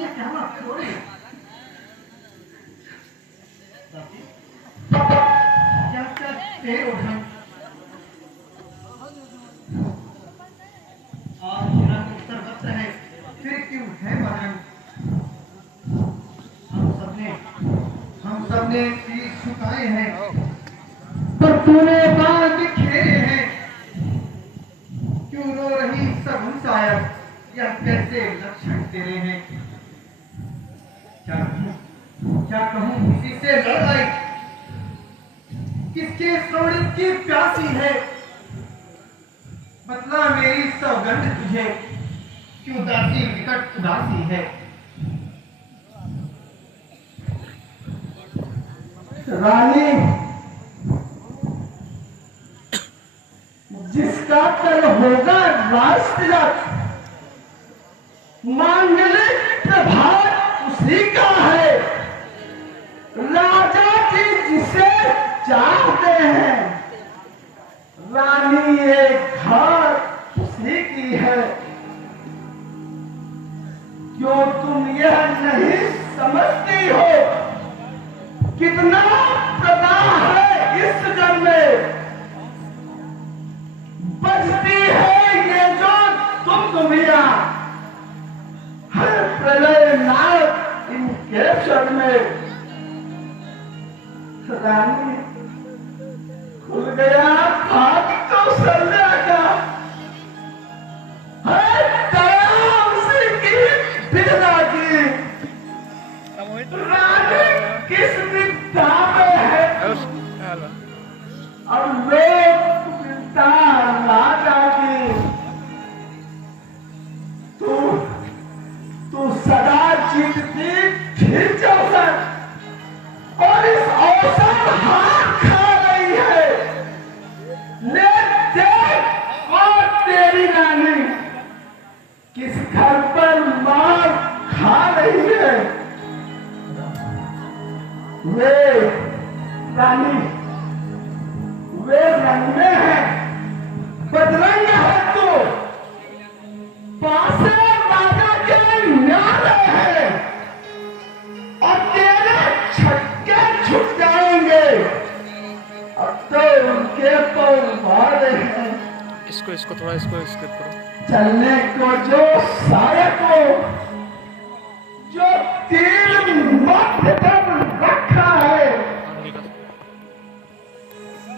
ये कहना थोड़ी क्या क्या देर उठाए और मेरा उत्तर वक्त है फिर क्यों है बहन। हम सबने शीश झुकाए हैं पर तूने बाल बिखेरे हैं। क्यों रो रही सब शायद या कैसे लक्षण तेरे हैं। क्या कहूँ किसी से लड़ आई किसके सोने की प्यासी है। बतला मेरी सौगंध तुझे क्यों दासी विकट उदासी है। रानी जिसका कल होगा राष्ट्रजात मांगलिक प्रभाव उसी का है। राजा जी जिसे चाहते हैं रानी एक घर उसी की है। क्यों तुम यह नहीं समझती हो कितना प्रदान है इस जन्म में। बजती है ये जो दुमिया हर प्रलय नाथ इनके स्वर में। रानी खुल गया भाग कौशल्या का है दया उसी की विधवा की। रानी किस विद्या में है और लोग विद्या राजा की। तू सदा जीतती थी अवसर और इस अवसर हार खा रही है। ले देख और तेरी रानी किस घर पर मार खा रही है। वे रानी वे रंग में है बदरंग है तो पासे राजा के न्यारे है और तेरे छक्के छुट जाएंगे। अब तो उनके पौवाड़े हैं। इसको थोड़ा इसको करो। चलने को जो साया को जो तीर मध्य तक रखा है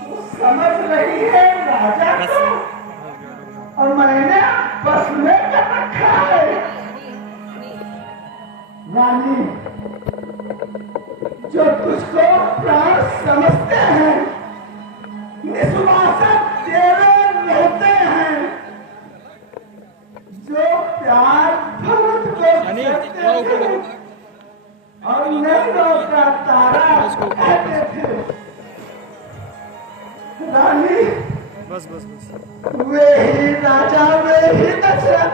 तो समझ रही है राजा को और मैंने बस में कर रखा है। रानी जो तुझको प्राण समझते हैं निस्वार्थ तेरे रहते हैं। जो प्यार भगत को करते थे और नैनों का तारा कहते थे। रानी बस वे ही राजा वे ही दशरथ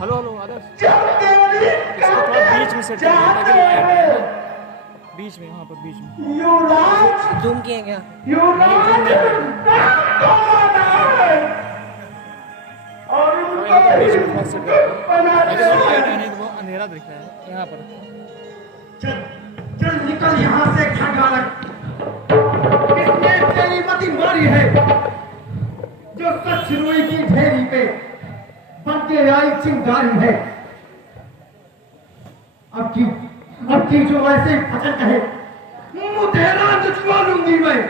हेलो आदर्श जब तेरी बीच में सेट कर बीच में वहाँ पर बीच में युवराज जूम किए क्या युवराज और उनको बीच में थोड़ा सेट कर बनाते हैं। वो अंधेरा दिख रहा है यहाँ पर। चल निकल यहाँ से खड़गालक। किसने तेरी मति मारी है जो सच रुई की ढेरी पे बनके आई चिंगारी है। अब की जो ऐसे फसल कहे मुझेरा जुटवा लूंगी मैं।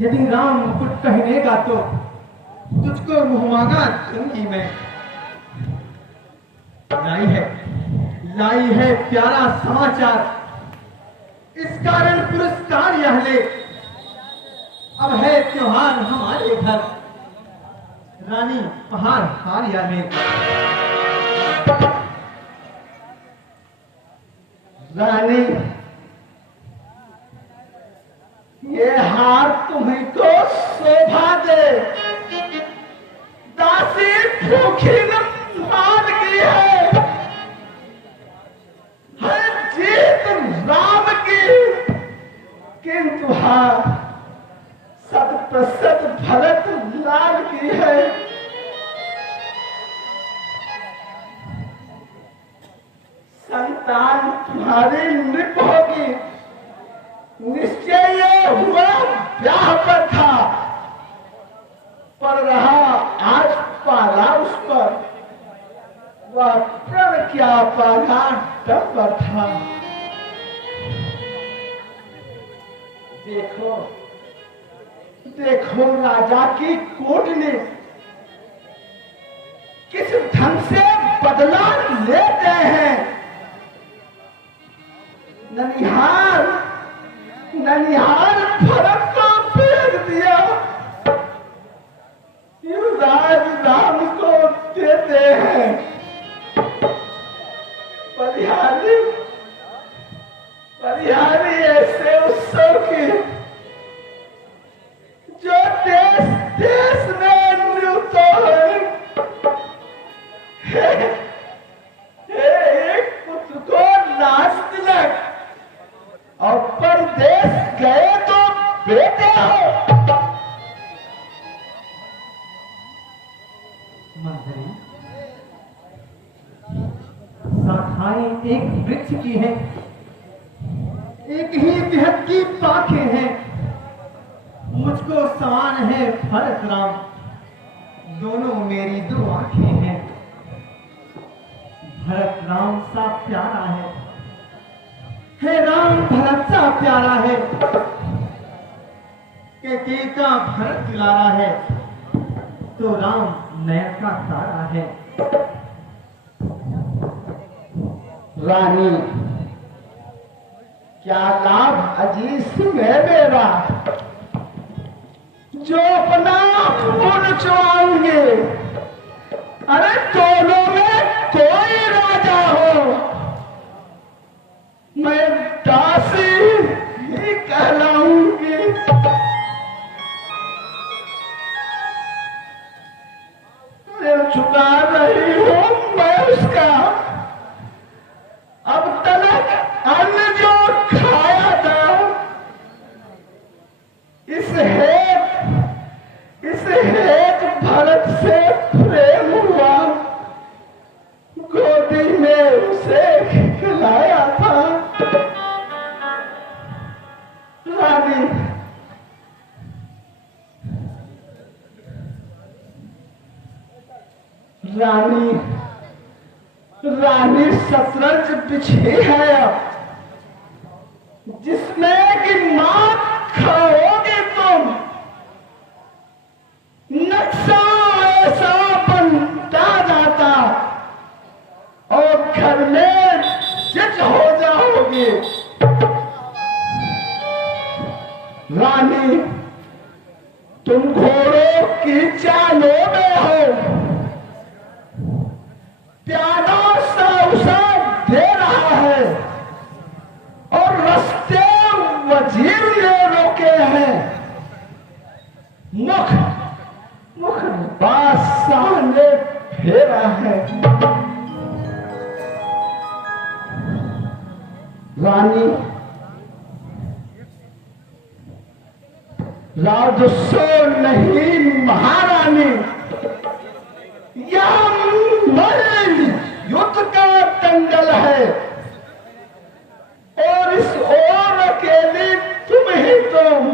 यदि राम कुछ कहनेगा तो तुझको मुहमांगा दूंगी मैं। लाई है प्यारा समाचार इस कारण पुरस्कार यह ले। अब है त्योहार हमारे घर रानी पहाड़ हारिया में। रानी ये हार तुम्हें तो शोभा दे। दासी भूखी मान की है जीत राम की किंतु हार सत प्रसत भरत लाल की है। संतान तुम्हारी नृप होगी। निश्चय ये हुआ ब्याह पर था, पर रहा आज पाला उस पर, वह प्रण क्या पाला तब पर था। देखो देखो राजा की कूटनीति किस ढंग से बदला लेते हैं। ननिहाल भरत को फेंक दिया, युवराज राम को देते हैं। बलिहारी ऐसे उत्सव की जो देश देश में नृत्य है। एक पुत्र को नाच तिलक और परदेश गए तो बेटे हो। मंत्री, शाखाएं एक वृक्ष की हैं, एक ही बेहद की पाखें हैं। मुझको समान है भरत राम, दोनों मेरी दो आंखें हैं। भरत राम सा प्यारा है राम भरत सा प्यारा है। के का भरत दुलारा है, तो राम नयन का तारा है। रानी, क्या लाभ अजीज में मेरा, जो अपना खून चुराऊंगे। अरे दोनों में कोई राजा हो, मैं दासी ही कहलाऊंगी। मैं चुका रही हूं मैं उसका, अब तक अन्न जो खाया था इस हेत भरत से प्रेम हुआ, गोदी में उसे खिलाया था। रानी शतरंज बिछी है अब, जिसमें कि मात खाओगे तुम। नक्शा ऐसा बनता जाता और घर में जित हो जाओगे। रानी, तुम घोड़ों की चालों में हो, प्यादा सा उसे दे रहा है और रास्ते वजीर ने रोके हैं। मुख बादशाह ने फेरा है। रानी, राजस्व नहीं महारानी, यह मल्ल युद्ध का दंगल है और इस ओर अकेली तुम ही तुम,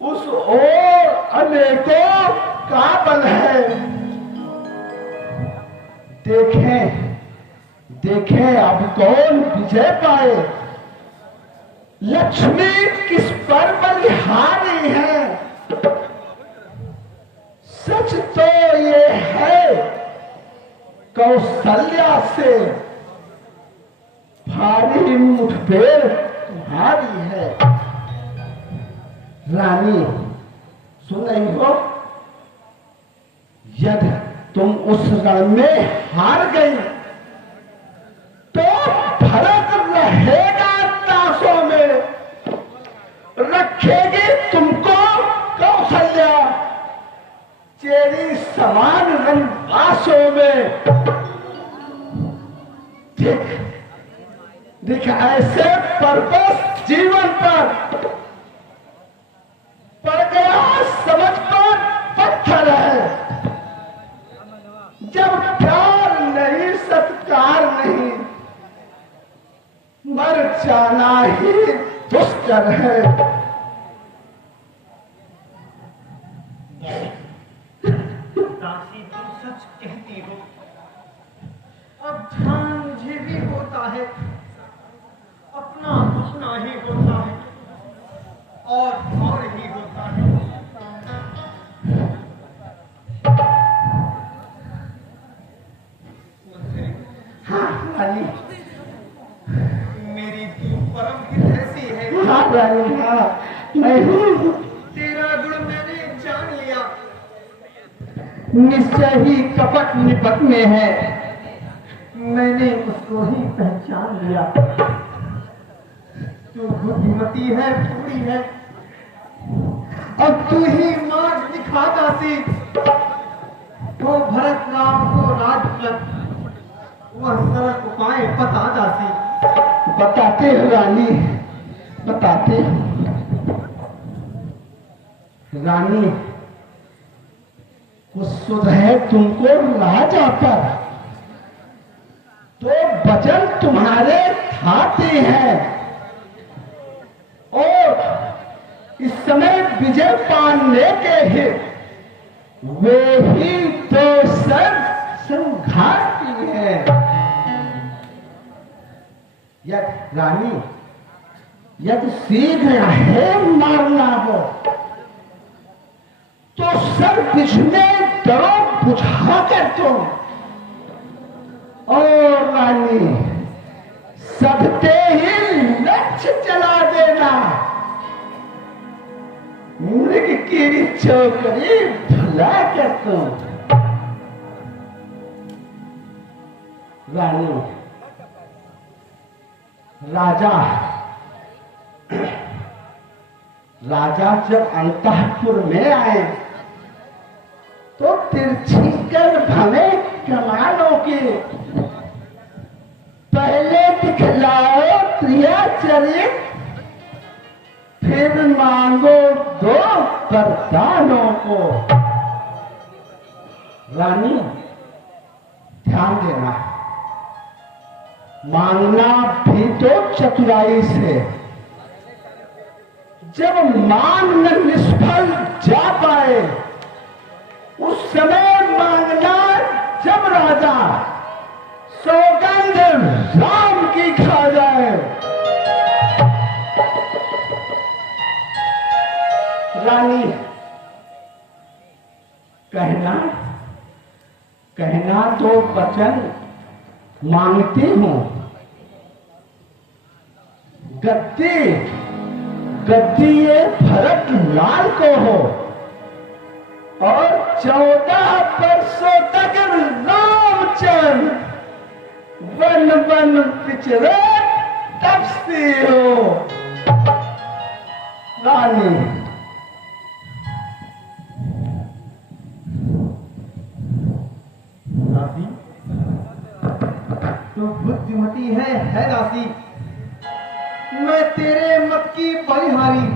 उस ओर अनेकों का बल है। देखें अब कौन विजय पाए। लक्ष्मी किस पर बलिहारी है। सच तो ये है कौशल्या से भारी मुठभेड़ तुम्हारी है। रानी, सुन रही हो, यदि तुम उस रण में हार गई तो भरत रहेगा ताशों में, रखेगी तुमको कौशल्या चेरी समान रंगवासों में। देख ऐसे पर्पस जीवन पर पड़ गया समझ पर पत्थर है। जब प्यार नहीं सत्कार नहीं बचाना ही दुष्कर है। दासी तुम सच कहती हो। अब ध्यान मुझे भी होता है, अपना अपना ही होता है और ही होता है। हाँ रानी, मेरी तू परम हितैषी है। हाँ रानी, हाँ मैं हूँ। तेरा गुण मैंने जान लिया। निश्चय ही कपट निपट में है, मैंने उसको ही पहचान लिया। तू बुद्धिमती है, पूरी है, और तू ही मार्ग दिखाता सी। वो भरत राम को राजपथ, वह सरल उपाय बताता सी। बताते हो रानी, बताते हो रानी। कुछ सुध है तुमको राजा पर, तो वचन तुम्हारे खाते हैं, और इस समय विजय पाने के ही वे ही तो संघाती है। यदि रानी, यदि शीघ्र है मारना हो तो सर बिछने डरो बुझा कर तुम, और रानी सदते ही लक्ष्य चला देना। मृग की चौकड़ी भुला कर तुम। रानी, राजा जब अंतःपुर में आए तो तिरछी कर भवे कमालों की। पहले दिखलाओ प्रिया चरित, फिर मांगो दो वरदानों को। रानी ध्यान देना, मांगना भी तो चतुराई से। जब मांग निष्फल जा पाए उस समय मांगना, जब राजा सौगंध राम की खा जाए। रानी कहना तो वचन मांगती हूं। गद्दी ये भरत लाल को हो, और 14 वर्षों तक रामचंद्र वन वन पिछड़े तपसी हो। रानी दासी तू बुद्धिमती है दासी। मैं तेरे मत की बलिहारी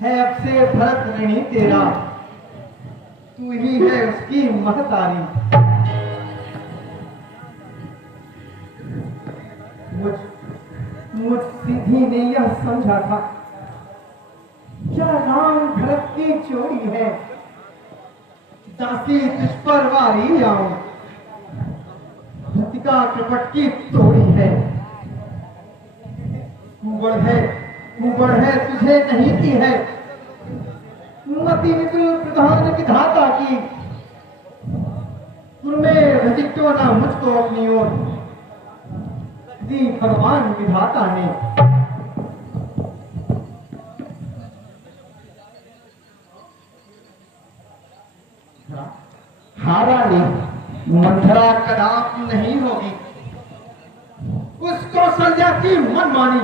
है, अब से भरत ऋणी तेरा, तू ही है उसकी महतारी। मुझ सीधी ने यह समझा था, क्या राम भरत की जोड़ी है, दासी तुझ पर वारी आऊं, भृतिका कपट की तोड़ी है। कुबड़ है तुझे नहीं की है, मति विपुल प्रधान विधाता की। में घसीटो ना मुझको अपनी ओर, दी भगवान विधाता ने। हारानी मंथरा कदाप नहीं होगी, उस कौशल्या की मनमानी।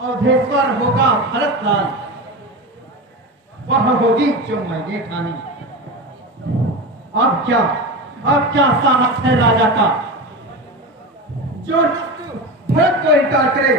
अवधेश्वर होगा भरतलाल, वह होगी जो मैंने ठानी। अब क्या साहस है राजा का, जो भरत को इनकार करे।